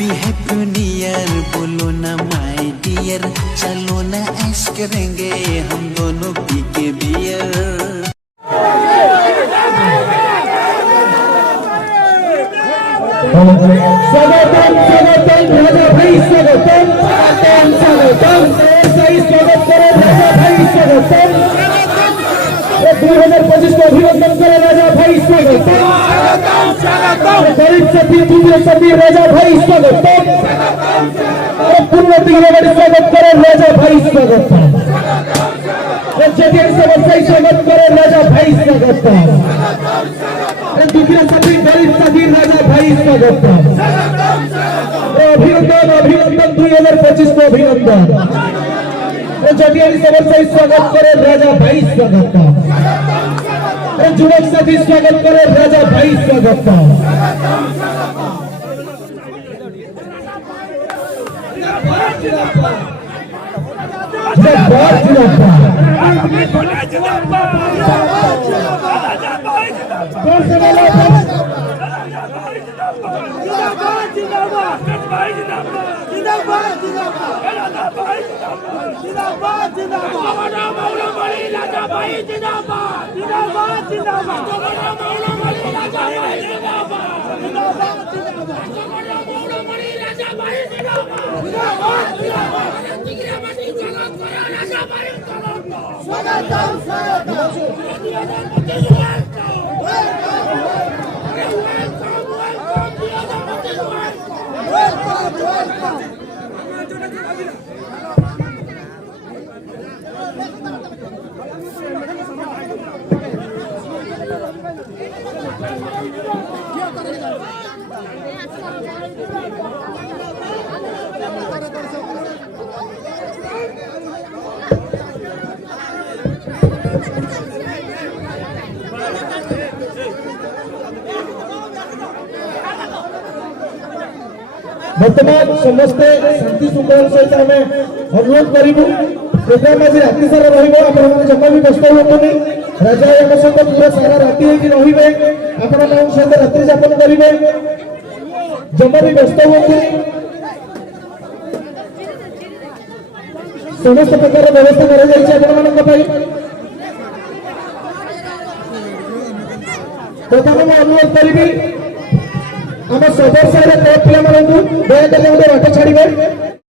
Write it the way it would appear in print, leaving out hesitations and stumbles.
Happy new year बोलो ना my dear, चलो ना ऐश करेंगे हम दोनों पी के बियर। स्वागतम स्वागतम राजा भाई स्वागतम स्वागतम सही स्वागत करो राजा भाई स्वागतम 2025 को अभिनंदन करो राजा भाई स्वागतम गरीब सती दूसरे सती राजा भाई स्वागतम पूर्ण दिग्गज स्वागत करो राजा भाई स्वागतम जटिल समस्या स्वागत करो राजा भाई स्वागतम दूसरा सभी गरीब सभी राजा भाई स्वागतम अभिनंदन अभिनंदन 2025 को अभिनंदन जटिल समस्या स्वागत करो राजा भाई स्वागतम युवक साथी स्वागत करो राजा भाई स्वागतम वर्तमान समस्ते शांति श्रृंखला सहित आम अनुरोध करूँ प्रोग्राम आज राति सारा रहा जमा भी व्यस्त हुए राजा आम सहित पूरा सारा राति रे आपण सहित रात्रि जापन करेंगे जमा भी व्यस्त हुए समस्त प्रकार व्यवस्था प्रथम अनुरोध करी आम सदर साइड पिला दयाकर बाट छाड़े